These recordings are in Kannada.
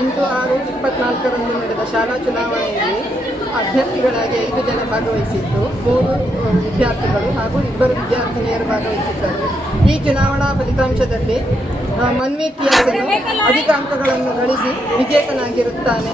ಎಂಟು ಆರು ಇಪ್ಪತ್ನಾಲ್ಕರಂದು ನಡೆದ ಶಾಲಾ ಚುನಾವಣೆಯಲ್ಲಿ ಅಭ್ಯರ್ಥಿಗಳಾಗಿ ಐದು ಜನ ಭಾಗವಹಿಸಿದ್ದು, ಮೂರು ವಿದ್ಯಾರ್ಥಿಗಳು ಹಾಗೂ ಇಬ್ಬರು ವಿದ್ಯಾರ್ಥಿನಿಯರು ಭಾಗವಹಿಸಿದ್ದಾರೆ. ಈ ಚುನಾವಣಾ ಫಲಿತಾಂಶದಲ್ಲಿ ಮನ್ವಿ ಮನ್ವೀರ್ ಕಿಯಾಸನು ಅಧಿಕ ಅಂಕಗಳನ್ನು ಗಳಿಸಿ ವಿಜೇತನಾಗಿರುತ್ತಾನೆ.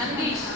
ನಂದೀಶ್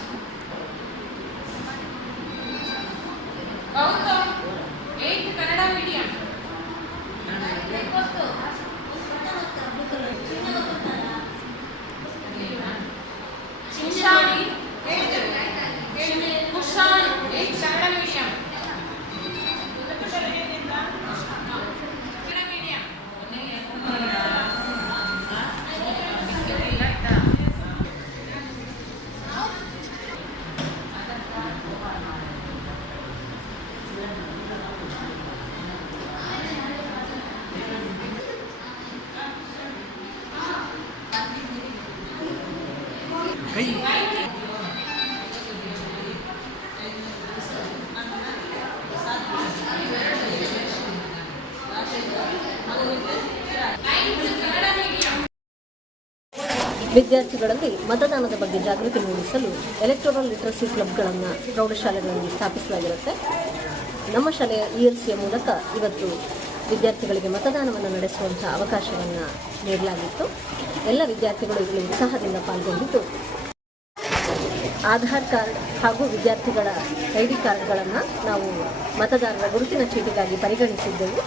ಮೀಡಿಯಂ ವಿದ್ಯಾರ್ಥಿಗಳಲ್ಲಿ ಮತದಾನದ ಬಗ್ಗೆ ಜಾಗೃತಿ ಮೂಡಿಸಲು ಎಲೆಕ್ಟ್ರೋರಲ್ ಲಿಟ್ರಸಿ ಕ್ಲಬ್ಗಳನ್ನು ಪ್ರೌಢಶಾಲೆಗಳಲ್ಲಿ ಸ್ಥಾಪಿಸಲಾಗಿರುತ್ತೆ. ನಮ್ಮ ಶಾಲೆಯ ಇ ಎಲ್ ಸಿಯ ಮೂಲಕ ಇವತ್ತು ವಿದ್ಯಾರ್ಥಿಗಳಿಗೆ ಮತದಾನವನ್ನು ನಡೆಸುವಂಥ ಅವಕಾಶವನ್ನು ನೀಡಲಾಗಿತ್ತು. ಎಲ್ಲ ವಿದ್ಯಾರ್ಥಿಗಳು ಇದರಲ್ಲಿ ಉತ್ಸಾಹದಿಂದ ಪಾಲ್ಗೊಂಡಿದ್ದು ಆಧಾರ್ ಕಾರ್ಡ್ ಹಾಗೂ ವಿದ್ಯಾರ್ಥಿಗಳ ಐ ಡಿ ಕಾರ್ಡ್ಗಳನ್ನು ನಾವು ಮತದಾರರ ಗುರುತಿನ ಚೀಟಿಗಾಗಿ ಪರಿಗಣಿಸಿದ್ದೆವು.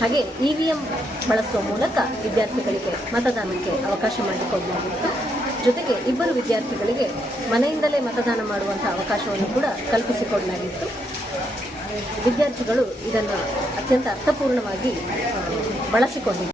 ಹಾಗೆ ಇ ವಿ ಎಂ ಬಳಸುವ ಮೂಲಕ ವಿದ್ಯಾರ್ಥಿಗಳಿಗೆ ಮತದಾನಕ್ಕೆ ಅವಕಾಶ ಮಾಡಿಕೊಡಲಾಗಿತ್ತು. ಜೊತೆಗೆ ಇಬ್ಬರು ವಿದ್ಯಾರ್ಥಿಗಳಿಗೆ ಮನೆಯಿಂದಲೇ ಮತದಾನ ಮಾಡುವಂಥ ಅವಕಾಶವನ್ನು ಕೂಡ ಕಲ್ಪಿಸಿಕೊಡಲಾಗಿತ್ತು. ವಿದ್ಯಾರ್ಥಿಗಳು ಇದನ್ನು ಅತ್ಯಂತ ಅರ್ಥಪೂರ್ಣವಾಗಿ ಬಳಸಿಕೊಂಡಿದ್ದಾರೆ